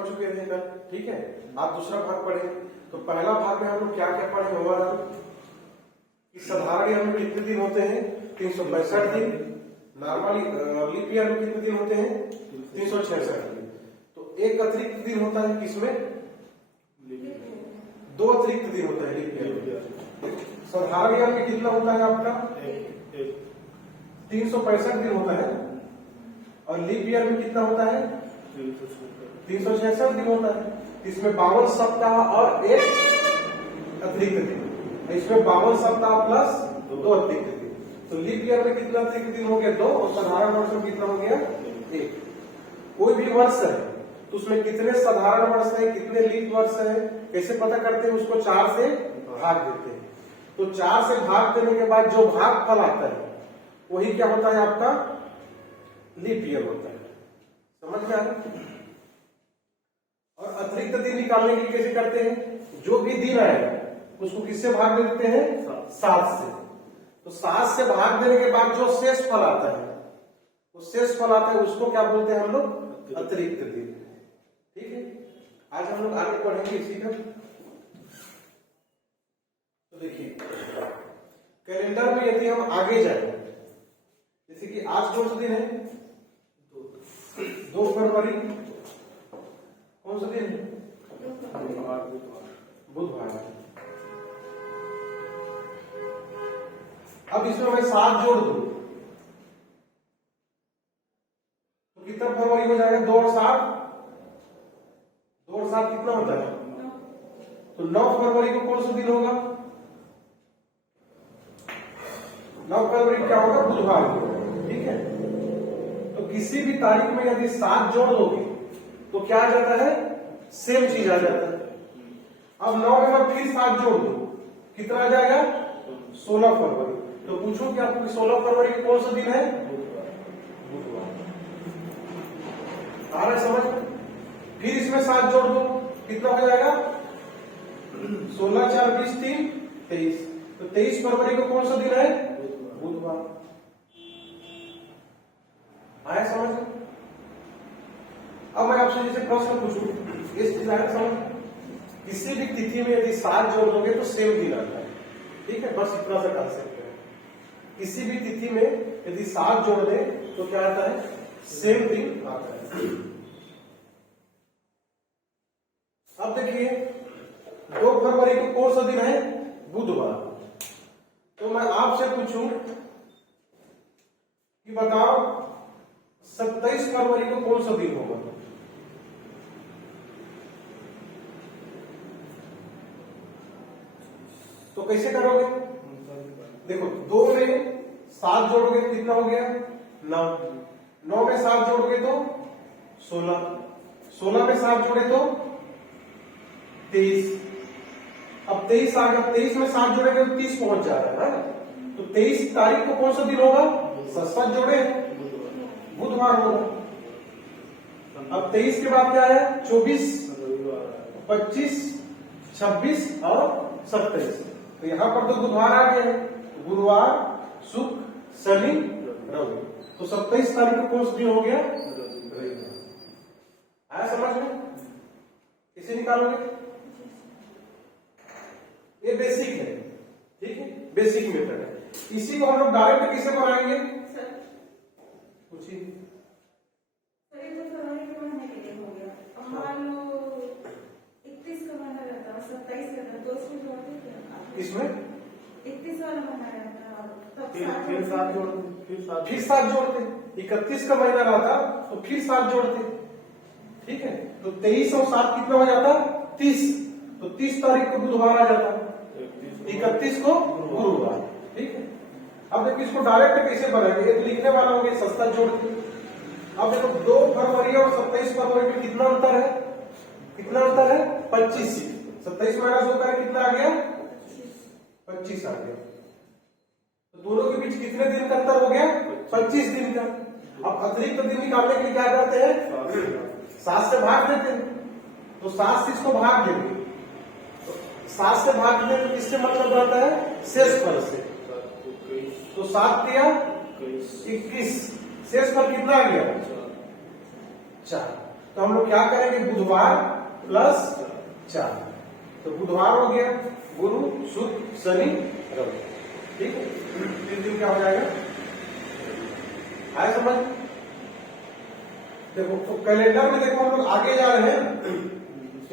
पढ़ चुके हैं कल, ठीक है। आप दूसरा भाग पढ़े। तो पहला भाग में हम लोग क्या क्या पढ़े ओवरऑल कि साधारण ईयर में कितने दिन होते हैं 365 दिन, नॉर्मली लीप ईयर में कितने दिन होते हैं 366 दिन। तो एक अतिरिक्त दिन होता है किसमें, 2 अतिरिक्त दिन होता है लीप ईयर में। साधारण ईयर में कितना होता है आपका 365 दिन होता है, और लीप ईयर में कितना होता है 366 दिन होता है। इसमें 52 सप्ताह और एक अतिरिक्त दिन, इसमें 52 सप्ताह प्लस 2 अतिरिक्त दिन। तो लीप ईयर में कितना अतिरिक्त दिन हो गया 2, और साधारण वर्ष में कितना हो गया 1। कोई भी वर्ष है तो उसमें कितने साधारण वर्ष है कितने लीप वर्ष है कैसे पता करते हैं, उसको 4 से भाग देते हैं। तो 4 से भाग देने के बाद जो भाग फल आता है वही क्या होता है आपका लीप ईयर होता है। समझ में आ रहा। और अतिरिक्त दिन निकालने के लिए कैसे करते हैं, जो भी दिन आएगा उसको किससे भाग दे देते हैं 7 से। तो 7 से भाग देने के बाद जो शेष फल आता है, वो शेष फल आता है उसको क्या बोलते हैं हम लोग अतिरिक्त दिन। ठीक है, आज हम लोग आगे पढ़ेंगे इसी का। तो देखिए कैलेंडर में यदि हम आगे जाए, जैसे कि आज कौन सा दिन है 2 फरवरी, कौन सा दिन है बुधवार। अब इसमें मैं 7 जोड़ दूं तो कितना फरवरी हो जाएगा 2 और 7 कितना होता है। तो 9 फरवरी को कौन सा दिन होगा 9 फरवरी क्या होगा बुधवार को। ठीक है, तो किसी भी तारीख में यदि 7 जोड़ दोगे तो क्या आ जाता है सेम चीज आ जाता है। अब 9 में मैं फिर 7 जोड़ दो कितना आ जाएगा 16 फरवरी। तो पूछो कि आपको 16 फरवरी को कौन सा दिन है बुधवार। आ रहा है समझ। फिर इसमें 7 जोड़ दो कितना हो जाएगा 16 4 20 3 23। तो 23 फरवरी को कौन सा दिन है बुधवार। आया समझ। अब मैं आपसे जैसे प्रश्न पूछूं इस समझ, किसी भी तिथि में यदि 7 जोड़ दोगे तो सेम दिन आता है। ठीक है, बस इतना सा कंसेप्ट है। किसी भी तिथि में यदि 7 जोड़ दे तो क्या आता है सेम दिन आता है। अब देखिए 2 फरवरी को कौन सा दिन है बुधवार। तो मैं आपसे पूछूं कि बताओ 27 फरवरी को कौन सा दिन होगा। तो कैसे करोगे, देखो 2 में 7 जोड़ोगे तो कितना हो गया 9, 9 में 7 जोड़ोगे तो 16, 16 में 7 जोड़े तो 23। अब 23 आ गया, 23 में 7 जोड़ेंगे तो 30 पहुंच जा रहा है ना। तो 23 तारीख को कौन सा दिन होगा 7 जोड़े बुधवार होगा। अब 23 के बाद क्या है 24 25 26 और 27। तो यहां पर तो बुधवार आ गया है, गुरुवार शुक्र शनि रवि। तो 27 तारीख को कौन सा दिन हो गया आया समझ में। इसे निकालोगे, ये बेसिक है। ठीक है, बेसिक मेथड है। इसी को हम लोग डायरेक्ट किसे बनाएंगे पूछिए। इसमें 31 वाला महीना रहता फिर 7 जोड़ते 31 का महीना रहता तो फिर 7 जोड़ते। ठीक है, तो 23 और 7 कितना हो जाता 30। तो 30 तारीख को बुधवार आ जाता, 31 को गुरुवार। ठीक है, अब देखिए इसको डायरेक्ट कैसे बनाएंगे, ये तो लिखने वाला हो गया सस्ता जोड़ के। अब देखो 2 फरवरी और 27 फरवरी में कितना अंतर है, कितना अंतर है 25। 27 माइनस 2 करें कितना आ गया 25 आ गया। तो दोनों के बीच कितने दिन का अंतर हो गया 25 दिन का। अब अतिरिक्त दिन निकालने के लिए क्या करते हैं 7 से भाग देते हैं। तो 7 से इसको भाग देंगे, तो 7 से भाग दें तो किससे मतलब रहता है शेष फल से। तो 7 दिया 21, शेष फल कितना आ गया 4। तो हम लोग क्या करेंगे, बुधवार प्लस 4। तो बुधवार हो गया, गुरु शुक्र शनि रवि, ठीक है। 3 दिन क्या हो जाएगा, आया समझ। देखो तो कैलेंडर में देखो हम लोग आगे जा रहे हैं,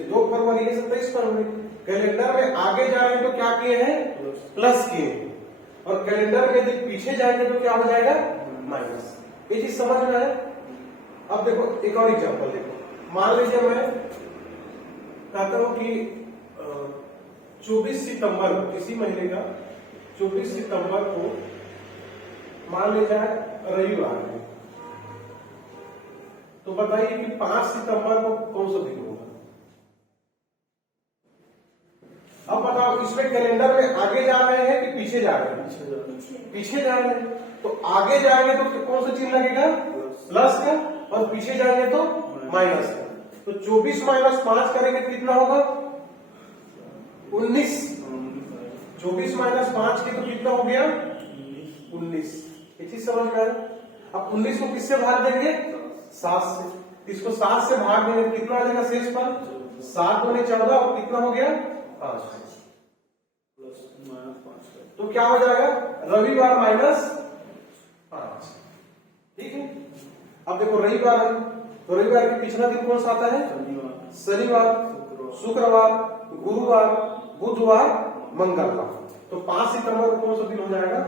2 फरवरी 27 फरवरी, कैलेंडर में आगे जा रहे हैं तो क्या किए हैं, प्लस किए हैं, और कैलेंडर में यदि पीछे जाएंगे तो क्या हो जाएगा, माइनस। ये चीज समझ में है। अब देखो एक और एग्जांपल देखो, मान लीजिए मैं कहता हूं कि 24 सितंबर को, किसी महीने का 24 सितंबर को मान लीजिए रविवार है, तो बताइए कि 5 सितंबर को कौन सा दिन होगा। अब बताओ इसमें कैलेंडर में आगे जा रहे हैं कि पीछे जा रहे हैं, पीछे जा रहे हैं, तो आगे जाएंगे तो कौन सा चिन्ह लगेगा, प्लस का, और पीछे जाएंगे तो माइनस का। तो 24 माइनस 5 करेंगे कितना होगा, 19। 24 माइनस 5 के तो कितना हो गया, 19। ये चीज समझ में आया। अब 19 को किससे भाग देंगे, 7 से। इसको 7 से भाग देंगे कितना आ जाएगा शेष पर, 7 दूनी 14, और कितना हो गया 5 तो क्या हो जाएगा, रविवार माइनस 5, ठीक है। अब देखो रविवार है, तो रविवार के पिछला दिन कौन सा आता है, शनिवार, शुक्रवार, गुरुवार, बुधवार, मंगलवार। तो 5 सितंबर को कौन सा दिन हो जाएगा,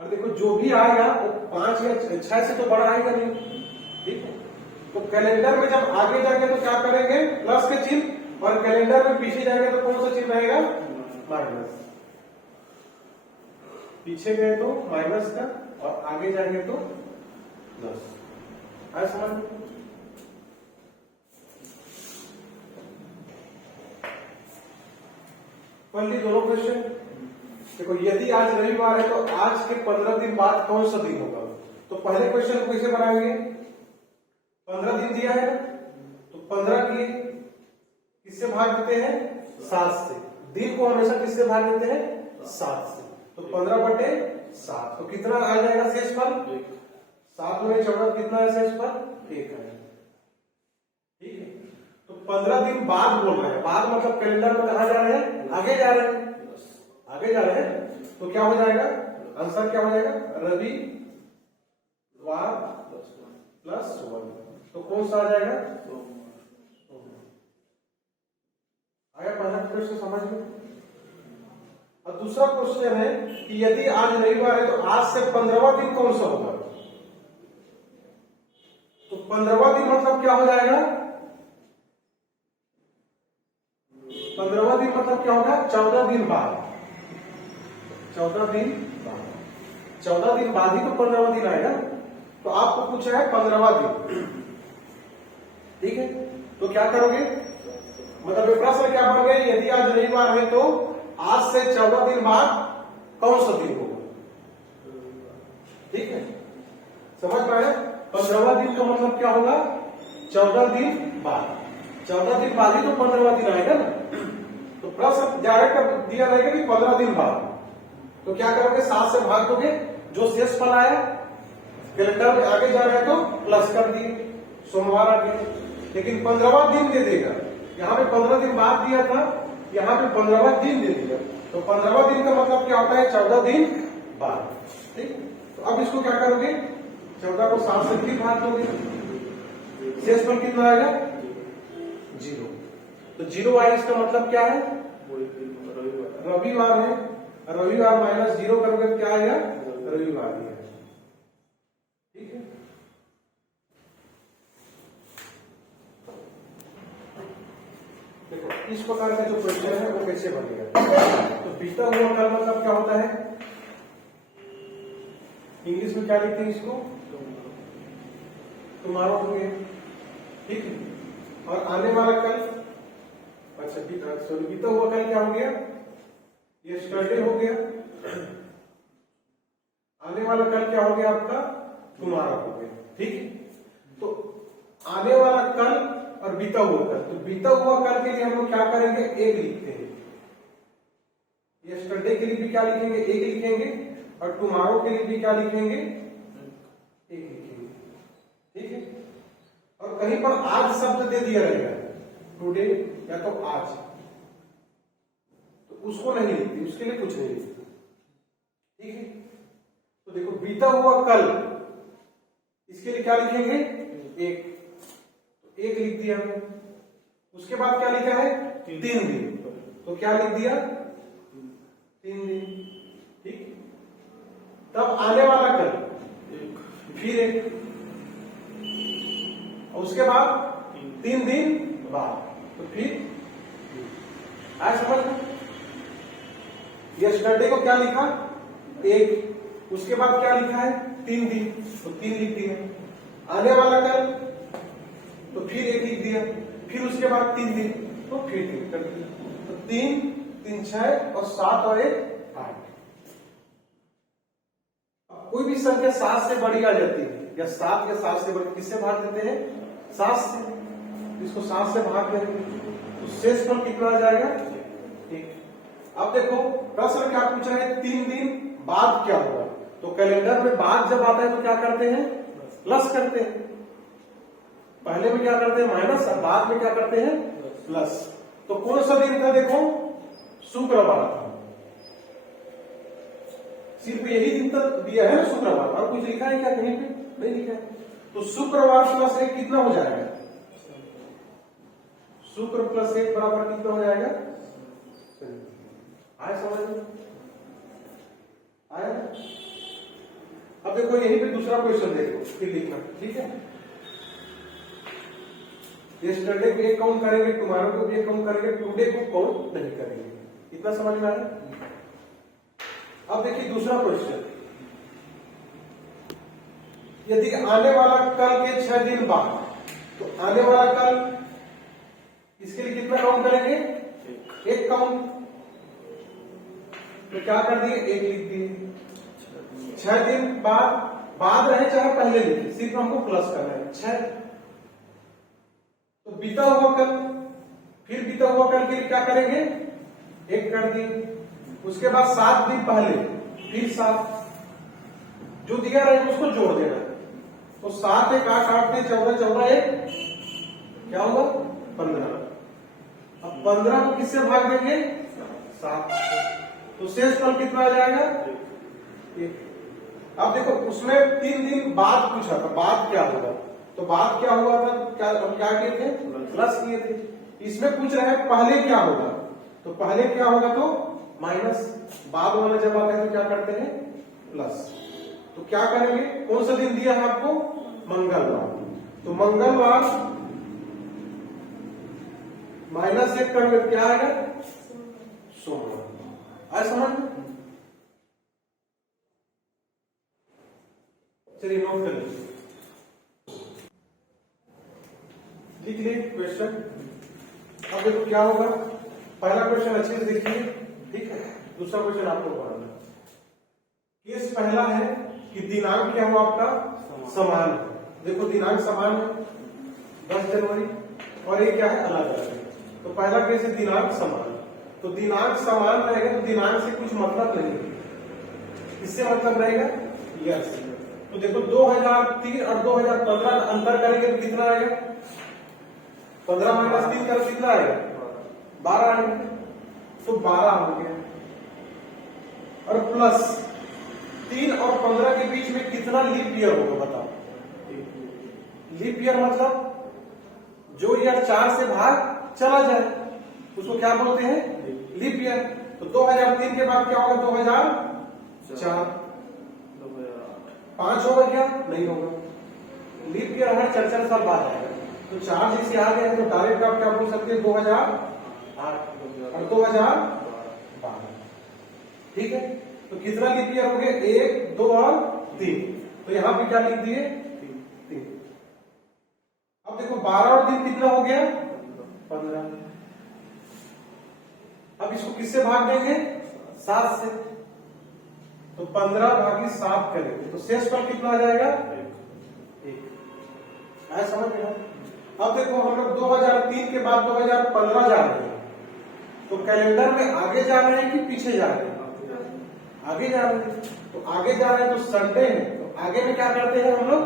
और देखो जो भी आएगा वो 5 या 6 से तो बड़ा आएगा नहीं, ठीक है। तो कैलेंडर में जब आगे जाएंगे तो क्या करेंगे, प्लस के चिन्ह, और कैलेंडर में पीछे जाएंगे तो कौन सा चिन्ह रहेगा, माइनस। पीछे गए तो माइनस का, और आगे जाएंगे तो 10। आया समझ में। पहले दोनों क्वेश्चन देखो, यदि आज रविवार है तो आज के 15 दिन बाद कौन सा दिन होगा। तो पहले क्वेश्चन को कैसे बनाएंगे, 15 दिन दिया है तो 15 की किससे भाग देते हैं, 7 से। दिन को हमेशा किससे भाग देते हैं, 7 से। तो 15/7, तो कितना आ जाएगा शेष फल, 7 में 14, कितना है शेष फल, 1 है, ठीक है। तो 15 दिन बाद बोल रहे हैं, बाद मतलब कैलेंडर में कहा जा रहे हैं, आगे जा रहे हैं, आगे जा रहे हैं। तो क्या हो जाएगा, आंसर क्या हो जाएगा, रविवार प्लस 1। तो कौन सा आ जाएगा, आया पहला क्वेश्चन समझ में। और दूसरा क्वेश्चन है कि यदि आज रविवार है तो आज से 15वां दिन कौन सा होगा। तो 15वां दिन मतलब क्या हो जाएगा, 15वां दिन मतलब क्या होगा, 14 दिन बाद, 14 दिन बाद, 14 दिन बाद ही तो 15वां दिन आएगा। तो आपको पूछा है 15वां दिन, ठीक है। तो क्या करोगे, मतलब प्रश्न क्या बन गए, यदि आज रविवार है तो आज से 14 दिन बाद कौन सा दिन होगा, ठीक है। समझ पाए, 15वां दिन का मतलब क्या होगा, 14 दिन बाद, 14 दिन बाद ही तो 15वां दिन आएगा ना। तो प्रश्न डायरेक्ट दिया रहेगा कि 15 दिन बाद। तो क्या करोगे, 7 से भाग दोगे, जो शेष फल आया कैलेंडर में आगे जा रहे हैं तो प्लस कर दिए, सोमवार आ गया। लेकिन 15वां दिन दे देगा, यहाँ पे 15 दिन बाद दिया था, यहाँ पे 15वां दिन दे दिया। तो 15वां दिन का मतलब क्या होता है, 14 दिन बाद, ठीक। तो अब इसको क्या करोगे, 14 को 7 से फिर भाग दोगे, शेष फल कितना आएगा, 0। तो 0 आया, इसका मतलब क्या है, रविवार है, रविवार माइनस 0 करोगे तो क्या आएगा, रविवार ही है, ठीक है। देखो इस प्रकार का जो क्वेश्चन है वो कैसे बनेगा। तो बीता हुआ कल मतलब क्या होता है, इंग्लिश में क्या लिखते हैं इसको, टुमारो हो गया, ठीक है। और आने वाला कल, अच्छा सॉरी, बीता हुआ कल क्या हो गया, यस्टरडे हो गया। आने वाला कल क्या हो गया आपका, टुमारो हो गया, ठीक है। तो आने वाला कल और बीता हुआ कल, तो बीता हुआ कल के लिए हम लोग क्या करेंगे, एक लिखते हैं। यस्टरडे के लिए भी क्या लिखेंगे, एक लिखेंगे, और टुमारो के लिए भी क्या लिखेंगे, एक लिखेंगे, ठीक है। कहीं पर आज शब्द दे दिया रहेगा, टुडे या तो आज, तो उसको नहीं लिखती, उसके लिए कुछ नहीं लिखती। ठीक है, तो देखो बीता हुआ कल, इसके लिए क्या लिखेंगे, एक, तो एक लिख दिया हमने। उसके बाद क्या लिखा है, 3 दिन, तो क्या लिख दिया, 3 दिन। ठीक, तब आने वाला कल फिर एक, और उसके बाद 3 दिन बाद, तो फिर आया समझ में। यस्टरडे को क्या लिखा, एक, उसके बाद क्या लिखा है, 3 दिन, तो 3 लिख दिया। आने वाला कल, तो फिर एक लिख दिया, फिर उसके बाद 3 दिन, तो फिर 3 कर दिया। तो 3, 3, 6 और 7 और 1, 8। कोई भी संख्या 7 से बड़ी आ जाती है, या 7 या 7 से बड़ी, किससे भाग देते हैं, 7 से। इसको 7 से भाग करेंगे तो शेषफल कितना आ जाएगा, ठीक। अब देखो प्रश्न क्या पूछा है, 3 दिन बाद क्या होगा, तो कैलेंडर में बाद जब आता है तो क्या करते हैं, प्लस करते हैं। पहले में क्या करते हैं, माइनस, और बाद में क्या करते हैं, प्लस। तो कौन सा दिन था, देखो शुक्रवार था, सिर्फ यही दिन तक दिया है ना शुक्रवार, और कुछ लिखा है क्या कहीं पे, नहीं लिखा है। तो शुक्रवार प्लस 1 कितना हो जाएगा, शुक्र प्लस 1 बराबर कितना हो जाएगा, आया समझ में, आया। अब देखो यहीं पे दूसरा क्वेश्चन देखो, फिर लिखना, ठीक है। यस्टरडे को एक काउंट करेंगे, टुमारो को भी एक काउंट करेंगे, टुडे को काउंट नहीं करेंगे। इतना समझ में आया। अब देखिए दूसरा क्वेश्चन, यदि आने वाला कल के 6 दिन बाद, तो आने वाला कल, इसके लिए कितना काउंट करेंगे, एक काउंट, तो क्या कर दिए, एक लिख दिए। 6 दिन बाद रहे चाहे पहले लिखे, सिर्फ हमको प्लस करना है, 6। तो बीता हुआ कल, फिर बीता हुआ कल के लिए क्या करेंगे, एक कर दिए। उसके बाद 7 दिन पहले, फिर 7, जो दिया रहेगा उसको जोड़ देना। तो 7 1 8 8 में 14 14 1 क्या होगा, 15। अब 15 को किससे भाग देंगे, 7, तो शेषफल कितना आ जाएगा, 1। अब देखो उसमें 3 दिन बाद पूछा था, बाद क्या होगा, तो बाद क्या हुआ था, क्या हम क्या किए थे, प्लस किए थे। इसमें पूछ रहे हैं पहले क्या होगा, तो पहले क्या होगा, तो माइनस, बाद वाला जब आता है तो क्या करते हैं, प्लस। तो क्या करेंगे, कौन सा दिन दिया है आपको, मंगलवार, तो मंगलवार माइनस 1 करेंगे, क्या आएगा, सोमवार। आया समझ में, चलिए नोट कर लीजिए, लिख लीजिए क्वेश्चन। अब देखो क्या होगा, पहला क्वेश्चन अच्छे से देखिए, ठीक है। दूसरा क्वेश्चन आपको पढ़ना। केस पहला है कि दिनांक क्या हुआ आपका, समान है। देखो दिनांक समान है, 10 जनवरी, और ये क्या है, अलग अलग है। तो पहला केस है दिनांक समान, तो दिनांक समान रहेगा, तो दिनांक से कुछ मतलब नहीं है, इससे मतलब रहेगा यस। तो देखो 2003 और 2015 अंतर करेंगे तो कितना आएगा, 15 माइनस 3 कर कितना आएगा, 12 आएगा, तो 12 हो गया। और प्लस 3 और 15 के बीच में कितना लीप ईयर होगा, बताओ। लीप ईयर मतलब जो ईयर 4 से भाग चला जाए उसको क्या बोलते हैं, लीप ईयर। तो 2003 के बाद क्या होगा, 2004, 5 होगा क्या, नहीं होगा, लीप ईयर हर 4 साल बाद आएगा। तो 4 जैसे आ गए तो डायरेक्ट आप क्या बोल सकते हैं, 2008 और 2012, ठीक है। तो कितना लीप ईयर हो गए, 1 2 और 3, तो यहां पे क्या लिख दिए, 3। अब देखो 12 और 3 कितना हो गया, 15। अब इसको किससे भाग देंगे, 7 से, तो 15 भागी 7 करेंगे, तो शेषफल कितना आ जाएगा, 1। ऐसा समझ में। अब देखो हम लोग 2003 के बाद 2015 जा रहे हैं, तो कैलेंडर में आगे जा रहे हैं कि पीछे जा रहे हैं, आगे जा रहे हैं। तो आगे जा रहे हैं तो संडे है, तो आगे में क्या करते हैं हम लोग,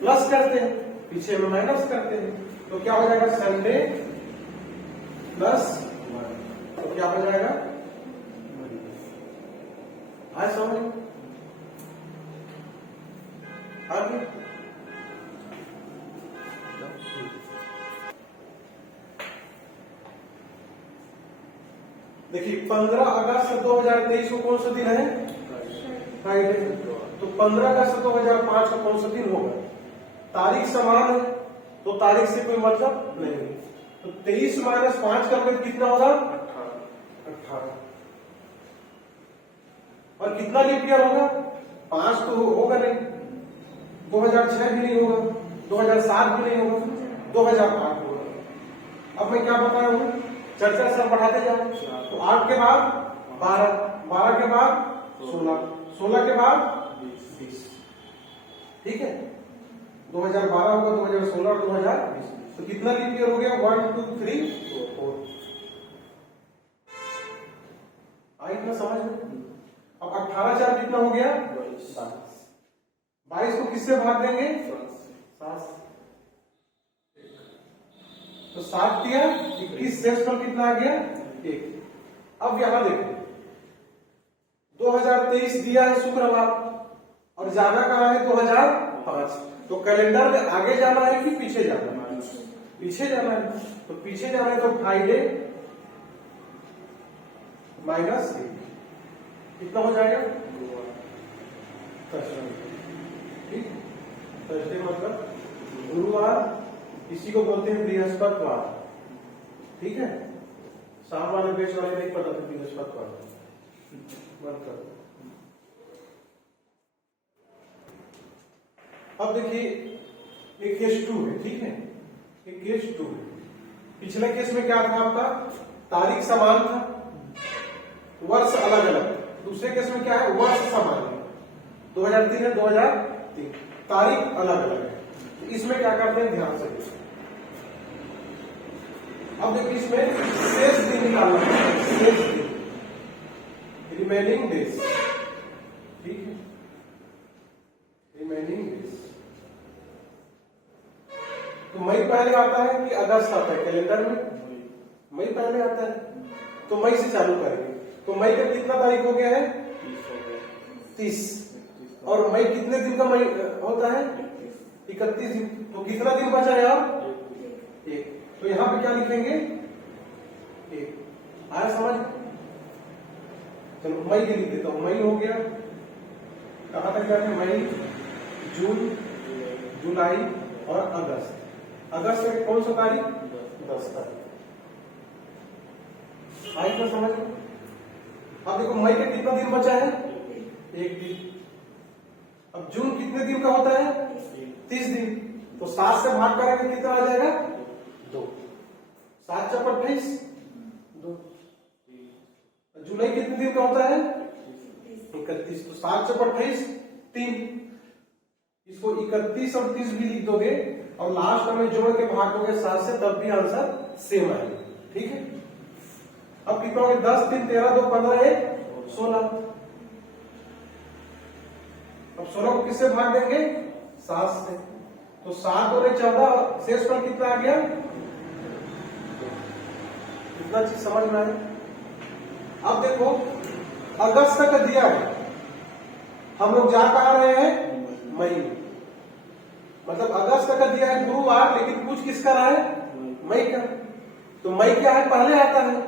प्लस करते हैं, पीछे में माइनस करते हैं, तो क्या हो जाएगा संडे प्लस, तो क्या हो जाएगा आज समझ आगे। देखिए 15 अगस्त 2023 को कौन सा दिन है? फ्राइडे। तो 15 अगस्त 2005 को कौन सा दिन होगा? तारीख समान है तो तारीख से कोई मतलब नहीं। तो 23 माइनस 5 का मतलब कितना होगा? 18। और कितना लीप ईयर होगा? 5 तो होगा नहीं, 2006 भी नहीं होगा, 2007 भी नहीं होगा, 2008 होगा। अब मैं क्या बताया हूं, चर्चा से बढ़ाते जाओ। तो 8 के बाद 12, 12 के बाद 16, 16 के बाद 20। ठीक है, 2012 होगा, 2016 और 2020। तो कितना लीप ईयर हो गया? 1 2 3 4। आई इतना समझ में? अब 18 4 कितना हो गया? 22 को किससे भाग देंगे? 7। तो 7 दिया, 21 शेषफल कितना आ गया? 1। अब यहां देखो 2023 दिया है शुक्रवार और जाना कहां है? 2005। तो कैलेंडर में आगे जाना है कि पीछे जाना है? पीछे जाना है। तो पीछे जाना है तो फ्राइडे माइनस 1 कितना हो जाएगा? ठीक, थर्सडे मतलब गुरुवार, इसी को बोलते हैं बृहस्पतिवार। ठीक है, शाम वाले बेच वाले नहीं पता था बृहस्पतिवार मतलब। अब देखिए एक केस 2 है। ठीक है, एक केस 2 है। पिछले केस में क्या था आपका? तारीख समान था, वर्ष अलग अलग। दूसरे केस में क्या है? वर्ष समान है, 2003 है, 2003, तारीख अलग अलग है। तो इसमें क्या करते हैं, ध्यान से देखिए। अब देखिए इसमें शेष दिन निकालना है, शेष दिन, रिमेनिंग डेज। ठीक है, रिमेनिंग डेज। तो मई पहले आता है कि अगस्त आता है? कैलेंडर में मई पहले आता है, तो मई से चालू करेंगे। तो मई का कितना तारीख हो गया है? 30। और मई कितने दिन का मई होता है? 31 दिन। तो कितना दिन बचा है आप? 1। तो यहां पे क्या लिखेंगे? 1। आया समझ? चलो मई के लिख देता हूं। मई हो गया, कहां तक जाते हैं? मई, जून, जुलाई और अगस्त। अगस्त में कौन सा तारीख? 10 तारीख। आई तो समझ? अब देखो मई का कितना दिन बचा है? 1 दिन। अब जून कितने दिन का होता है? 30 दिन। तो 7 से भाग करेंगे कितना आ जाएगा? 2। 7 × 28 2। जुलाई कितने दिन का होता है? 31। तो 7 × 28 3। इसको 31 और 30 भी लिख दोगे और लास्ट में जोड़ के भाग दोगे 7 से, तब भी आंसर सेम आएगा। ठीक है, अब कितना हो गया? 10 3 13 2 15 1 16। अब 16 को किससे भाग देंगे? 7 से। तो 7 और 14, शेष पर कितना आ गया? इतना चीज समझ में आया? अब देखो अगस्त तक दिया है, हम लोग जा कहां रहे हैं? मई में। मतलब अगस्त तक दिया है गुरुवार, लेकिन कुछ किसका रहा है? मई का। तो मई क्या है? पहले आता है,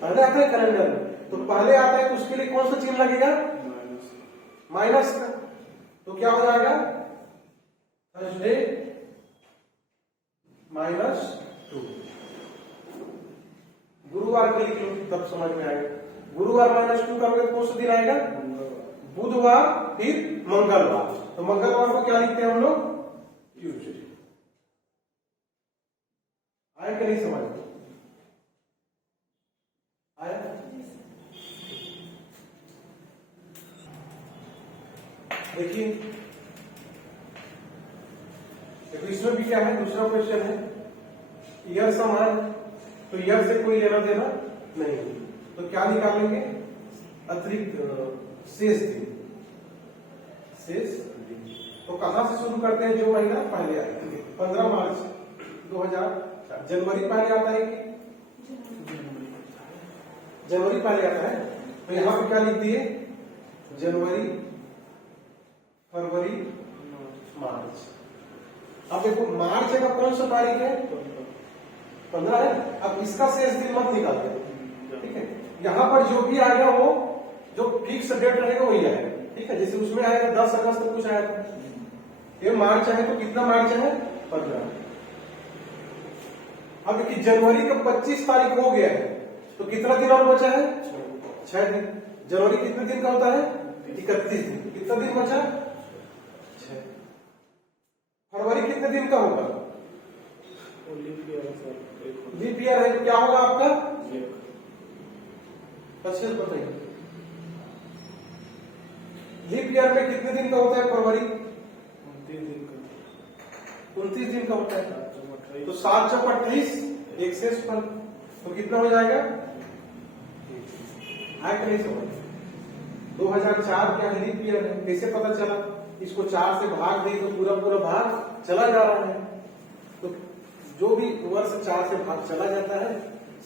पहले आता है कैलेंडर में। तो पहले आता है तो उसके लिए कौन सा चिन्ह लगेगा? माइनस का। तो क्या हो जाएगा? थर्सडे -2। गुरुवार के लिए तब समझ में आएगा। गुरुवार -2 करोगे तो कौन सा दिन आएगा? बुधवार, फिर मंगलवार। तो मंगलवार को क्या लिखते हैं हम लोग? ट्यूसडे। आया कि नहीं समझ में आया? देखिए इसमें भी क्या है? दूसरा क्वेश्चन है, ईयर समान, तो ईयर से कोई लेना देना नहीं। तो क्या निकालेंगे? अतिरिक्त शेष दिन, शेष दिन। तो कहां से शुरू करते हैं, जो महीना पहले आएगा। 15 मार्च 2004। जनवरी पहले आता है कि जनवरी पहले आता है, तो यहां पे क्या लिख दिए, जनवरी, फरवरी, मार्च। अब देखो मार्च का कौन सा तारीख है, 15 है। अब इसका शेष दिन मत निकालते, ठीक है। यहाँ पर जो भी आएगा वो जो फिक्स डेट रहेगा वही आएगा, ठीक है। जैसे उसमें आएगा 10 अगस्त तो कुछ आएगा, ये मार्च है तो कितना मार्च है, 15। अब देखिए जनवरी का 25 तारीख हो गया है, तो कितना दिन और बचा है, 6 दिन। जनवरी कितने दिन का होता है, 31 दिन। कितना दिन बचा, 6। फरवरी कितने दिन का होगा, लीप ईयर है, क्या होगा आपका, अच्छे से बताइए। लीप ईयर में कितने दिन का होता है फरवरी, 29 दिन का होता है। तो 7 चौक 28, एक शेष फल, तो कितना हो जाएगा, आए नहीं समझ। 2004 क्या लीप ईयर है, कैसे पता चला, इसको 4 से भाग दें तो पूरा पूरा भाग चला जा रहा है। तो जो भी वर्ष 4 से भाग चला जाता है,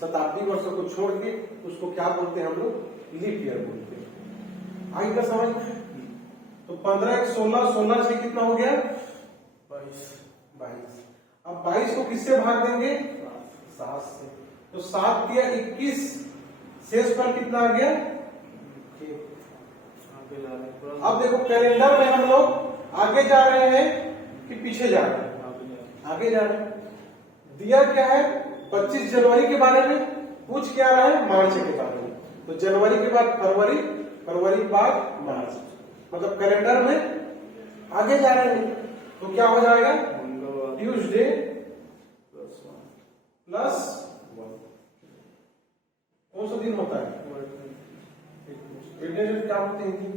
शताब्दी वर्षों को छोड़ के, उसको क्या बोलते हैं हम लोग, लीप ईयर बोलते हैं। आगे का समझ में। तो 15 1 16, 16 से कितना हो गया, 22। अब 22 को किससे भाग देंगे, 7 से। तो 7 दिया 21, शेष फल कितना आ गया। अब देखो कैलेंडर में हम लोग आगे जा रहे हैं कि पीछे जा रहे हैं, आगे जा रहे हैं। दिया क्या है, 25 जनवरी के बारे में, पूछ क्या रहा है, मार्च के बारे में। तो जनवरी के बाद फरवरी, फरवरी के बाद मार्च, मतलब कैलेंडर में आगे जा रहे हैं। तो क्या हो जाएगा, ट्यूसडे प्लस कौन सा दिन होता है, वेडनेसडे क्या होते हैं,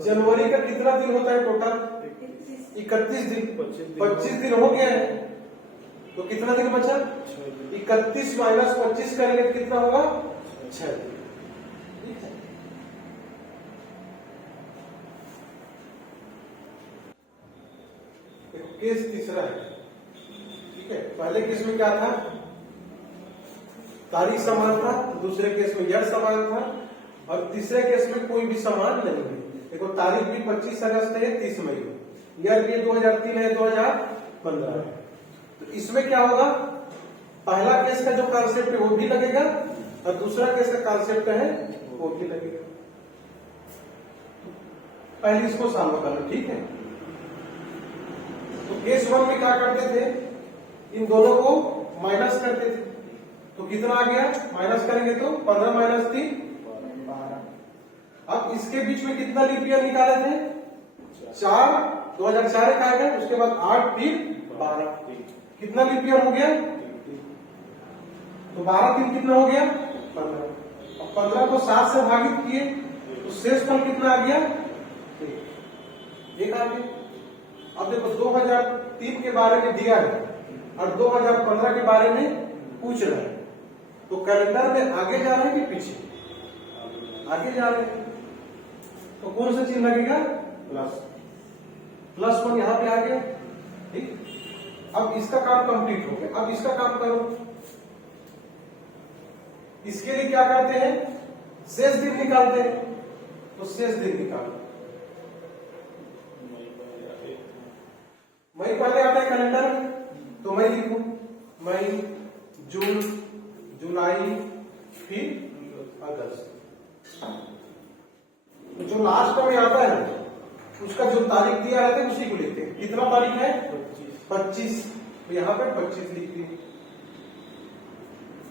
जनवरी का कितना दिन होता है टोटल, 31 दिन। 25 दिन हो गया है, तो कितना दिन बचा, 31 माइनस 25 करेंगे तो कितना होगा, 6 दिन। ठीक है, केस तीसरा है, ठीक है। पहले केस में क्या था, तारीख समान था, दूसरे केस में ईयर समान था, और तीसरे केस में कोई भी समान नहीं है। देखो तारीख भी 25 अगस्त है, 30 मई है, ईयर भी 2003 है, 2015 है। तो इसमें क्या होगा, पहला केस का जो कॉन्सेप्ट है वो भी लगेगा, और दूसरा केस का कॉन्सेप्ट है वो भी लगेगा। पहले इसको सॉल्व कर लो, ठीक है। तो केस 1 में क्या करते थे, इन दोनों को माइनस करते थे, तो कितना आ गया, माइनस करेंगे तो 15 माइनस 3 12। अब इसके बीच में कितना लीप ईयर निकाले थे, 4, 2004 का आएगा, उसके बाद 8 3 12, कितना लीप ईयर हो गया, तो 12 3 कितना हो गया, 15। अब 15 को 7 से भागित किए तो शेष फल कितना आ गया, 1 आ गया। अब देखो 2003 के बारे में दिया है और 2015 के बारे में पूछ रहा है, तो कैलेंडर में आगे जा रहे हैं कि पीछे, आगे जा रहे हैं, तो कौन सा चिन्ह लगेगा, +1 यहां पे आ गया, ठीक। अब इसका काम कंप्लीट हो गया, अब इसका काम करो। इसके लिए क्या करते हैं, शेष दिन निकालते हैं, तो शेष दिन निकालो। मई पहले आता है कैलेंडर में, तो मई लिखो, मई जून जुलाई फिर अगस्त। जो लास्ट में आता है उसका जो तारीख दिया रहता है उसी को लिखते हैं। कितना तारीख है, 25, तो यहां पे 25 लिख दी।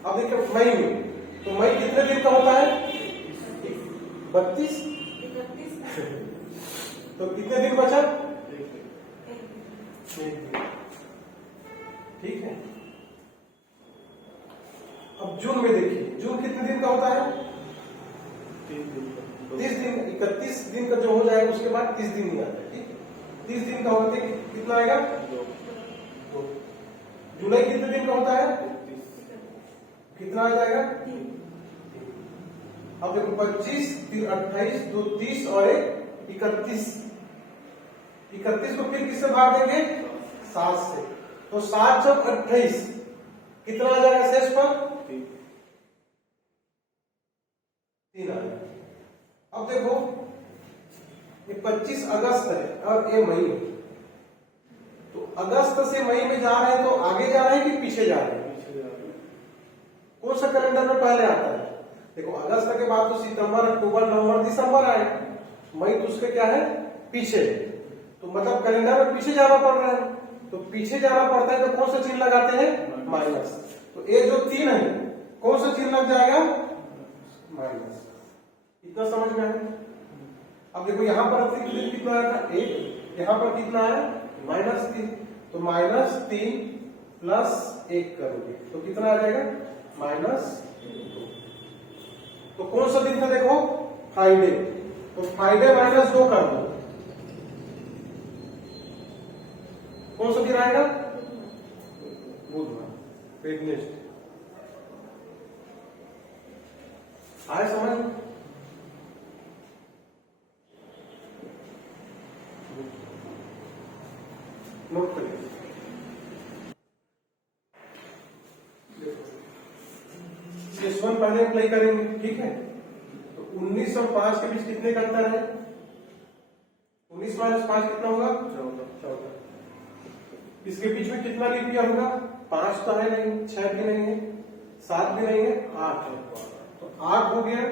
अब देखिए मई में, तो मई कितने दिन का होता है, 32, तो कितने दिन बचा, ठीक है। अब जून में देखिए, जून कितने दिन का होता है, 30 दिन। 31 दिन का जो हो जाएगा उसके बाद 30 दिन नहीं आता है, ठीक है। 30 दिन का होते कितना आएगा, 2। जुलाई कितने दिन का होता है, कितना आ जाएगा, अब देखो 25, 28, 2 30 और 1 31। 31 को फिर किससे भाग देंगे? 7 से। तो 7 जब 28 कितना आ जाएगा शेष पर? 3 आ जाएगा। अब देखो ये 25 अगस्त है और ये मई है, तो अगस्त से मई में जा रहे हैं तो आगे जा रहे हैं कि पीछे जा रहे हैं? कौन सा कैलेंडर में पहले आता है? देखो अगस्त के बाद तो सितंबर, अक्टूबर, नवंबर, दिसंबर आए, मई तो उसके क्या है? पीछे। तो मतलब कैलेंडर में पीछे जाना पड़ रहा है, तो पीछे जाना पड़ता है तो कौन सा चिन्ह लगाते हैं? माइनस। तो ये जो 3 है कौन सा चिन्ह लग जाएगा? माइनस। इतना समझ में आया? अब देखो यहां पर अतिरिक्त दिन कितना आएगा? 1। यहां पर कितना है? -3। तो -3 प्लस 1 करोगे तो कितना आ जाएगा? -2। तो कौन सा दिन था? देखो फ्राइडे, तो फ्राइडे -2 कर दो, कौन सा दिन आएगा? बुधवार। वेडनेसडे। आए समझ? नोट करिए। S1 पहले अप्लाई करेंगे, ठीक है? तो 19 और 5 के बीच कितने का अंतर है? 19 - 5 कितना होगा? 14। इसके बीच में कितना लीप ईयर होगा? 5 तो है नहीं, 6 भी नहीं है, 7 भी नहीं है, 8 है। तो 8 हो गया,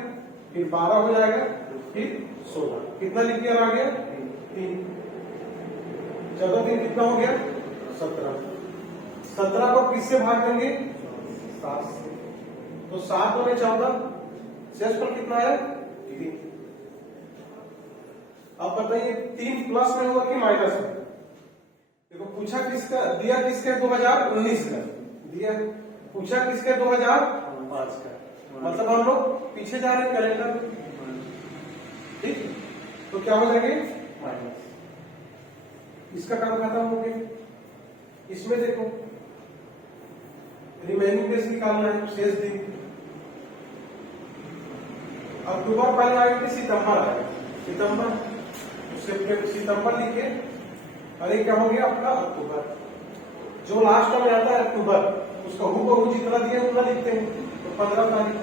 फिर 12 हो जाएगा, फिर 16। कितना लीप ईयर आ गया? 3। 14 दिन कितना हो गया? 17। 17 को किससे भाग देंगे? 7 से। तो 7 और 14 शेष पर कितना है? 3। अब बताइए 3 प्लस में होगा कि माइनस में? देखो पूछा किसका, दिया किसके? 2019 का दिया, पूछा किसके? 2005 का। मतलब हम लोग पीछे जा रहे हैं कैलेंडर, ठीक? तो क्या हो जाएंगे? माइनस। इसका काम खत्म हो गया। इसमें देखो रिमेनिंग डेज निकालना है, शेष दिन। अक्टूबर पहले आएगा कि सितंबर आएगा? सितंबर। सितंबर लिखे, अरे क्या हो गया आपका? अक्टूबर। जो लास्ट में आता है अक्टूबर, उसका हूबहू जितना दिया उतना लिखते हैं, तो 15 तारीख।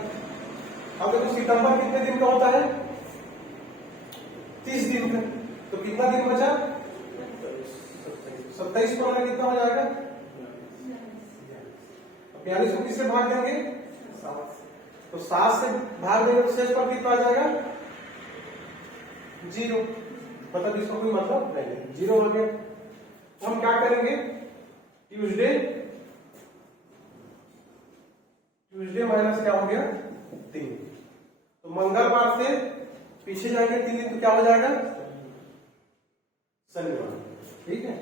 अब देखो सितंबर कितने दिन का होता है? 30 दिन का। तो कितना दिन बचा? 27 को कितना हो जाएगा? 42 को किससे भाग देंगे? 7 से। तो 7 से भाग देंगे तो शेष पर कितना आ जाएगा? 0। मतलब इसको कोई मतलब नहीं है, 0 हो गया। तो हम क्या करेंगे? ट्यूसडे माइनस क्या हो गया? 3। तो मंगलवार से पीछे जाएंगे 3 दिन, तो क्या हो जाएगा? शनिवार। ठीक है,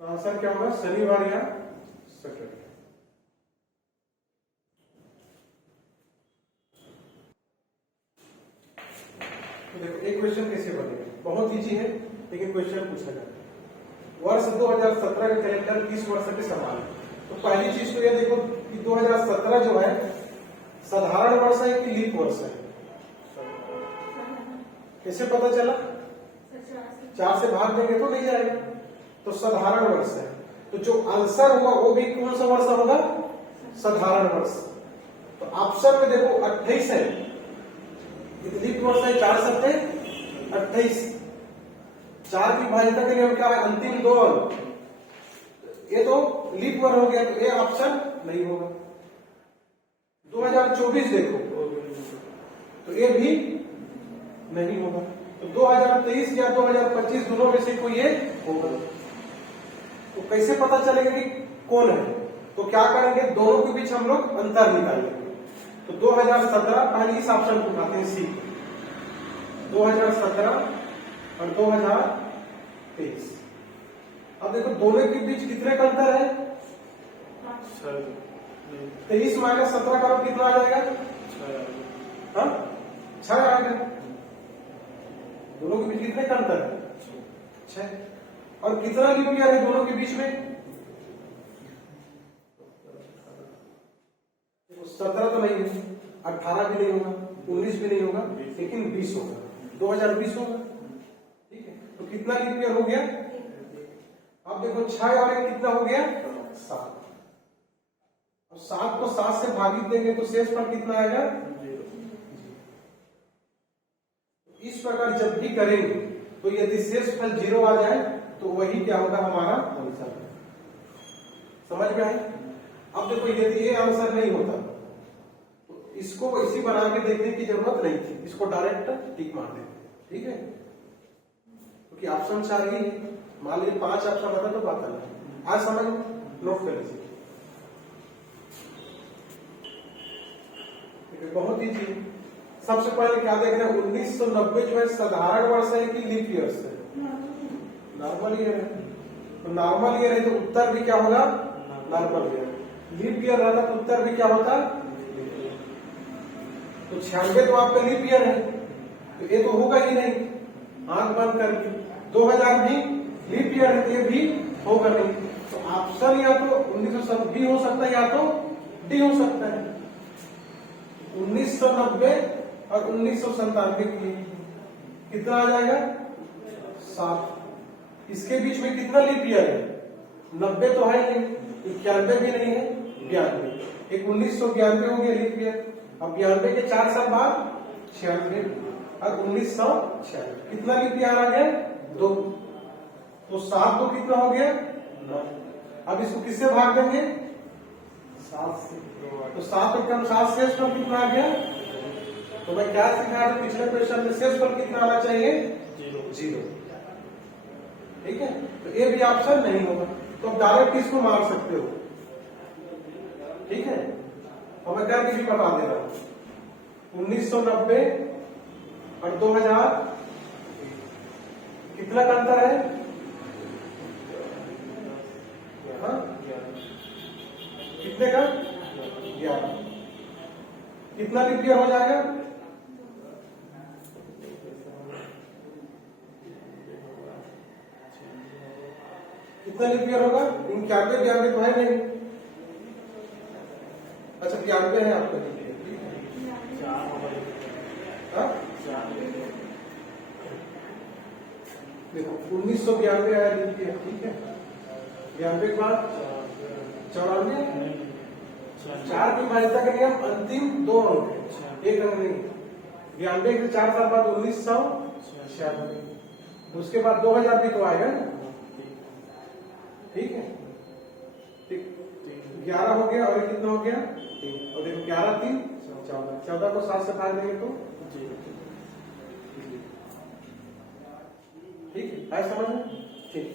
तो आंसर क्या होगा? शनिवार या सैटरडे। तो देखो एक क्वेश्चन कैसे बनेगा, बहुत इजी है लेकिन क्वेश्चन पूछा जाता है। वर्ष 2017 का कैलेंडर किस वर्ष के समान है? तो पहली चीज तो ये देखो कि 2017 जो है साधारण वर्ष है कि लीप वर्ष है? कैसे पता चला? 4 से भाग देंगे तो नहीं जाएगा, तो साधारण वर्ष है। तो जो आंसर होगा वो भी कौन सा वर्ष होगा? साधारण वर्ष। तो ऑप्शन में देखो 28 है, लीप वर्ष है। 4 सत्ते 28, 4 की भाज्यता के लिए हम क्या है? अंतिम 2 अंक, ये तो लीप वर्ष हो गया, तो ये ऑप्शन नहीं होगा। 2024 देखो तो ये भी नहीं होगा। तो 2023 या 2025 दोनों में से कोई एक होगा। तो कैसे पता चलेगा कि कौन है? तो क्या करेंगे? दोनों के बीच हम लोग अंतर निकालेंगे। तो 2017 पहले इस ऑप्शन को उठाते हैं, सी। 2017 और 2023। अब देखो दोनों के बीच कितने का अंतर है? 23 - 17 करो कितना आ जाएगा? 6 आएगा। दोनों के बीच कितने का अंतर है? 6। और कितना लीप ईयर है दोनों के बीच में? 17 तो नहीं है, 18 भी नहीं होगा, 19 भी नहीं होगा, लेकिन 20 होगा, 2020 होगा। ठीक है, तो कितना लीप ईयर हो गया? अब देखो 6 और 1 कितना हो गया? 7। और 7 को 7 से भागित देंगे तो शेष फल कितना आएगा? इस प्रकार जब भी करेंगे तो यदि शेष फल 0 आ जाए तो वही क्या होगा? हमारा आंसर है। समझ में आए? अब देखो यदि ये आंसर नहीं होता तो इसको इसी बना के देखने की जरूरत नहीं थी, इसको डायरेक्ट टिक मार देते। ठीक है, क्योंकि ऑप्शन 4 ही है। मान लीजिए 5 ऑप्शन होता तो बात अलग। आज समझ नोट कर लीजिए, बहुत ईजी है। सबसे पहले क्या देखना है? 1990 जो है साधारण वर्ष है कि लीप ईयर्स है? नॉर्मल ईयर है। तो नॉर्मल ईयर है तो उत्तर भी क्या होगा? Normal year. लीप ईयर रहता तो उत्तर भी क्या होता? तो 96 तो आपका लीप ईयर है, तो ये तो होगा ही नहीं, आंख बंद करके। 2000 भी लीप ईयर है, ये भी होगा नहीं। तो ऑप्शन या तो 1970 भी हो सकता है या तो डी हो सकता है। 1990 और 1997 की कितना आ जाएगा? 7। इसके बीच में कितना लीप ईयर है? 90 तो है नहीं, 91 भी नहीं है, 92। एक 1992 हो गया लीप ईयर। अब 92 के 4 साल बाद 96 और 1996 कितना लीप ईयर आ गया? 2। तो 7 तो कितना हो गया? 9। अब इसको किससे भाग देंगे? 7 से। तो 7 कम 7 शेष फल कितना आ गया? तो मैं क्या सिखाया था पिछले क्वेश्चन में? शेष फल कितना आना चाहिए? 0। ठीक है, तो ये भी ऑप्शन नहीं होगा, तो अब डायरेक्ट इसको मार सकते हो। ठीक है, और मैं करके भी बता दे रहा हूं। 1990 और 2000 कितना का अंतर है? हाँ? कितने का? 11। कितना लीप ईयर हो जाएगा? कितना लीप ईयर होगा? 91 92 तो है नहीं। अच्छा 92 है आपका लीप ईयर। हाँ? देखो 1992 आया लीप ईयर। ठीक है, 92 के बाद 94। 4 की भाज्यता का नियम अंतिम 2 अंक है, 1 अंक नहीं। 92 के 4 साल बाद 1996। उसके बाद 2000 भी तो आएगा ना। ठीक है, ठीक 11 हो गया और ये कितना हो गया? 3। और देखो 11 3 14। 14 को 7 से भाग देंगे तो ठीक है, समझ में? ठीक।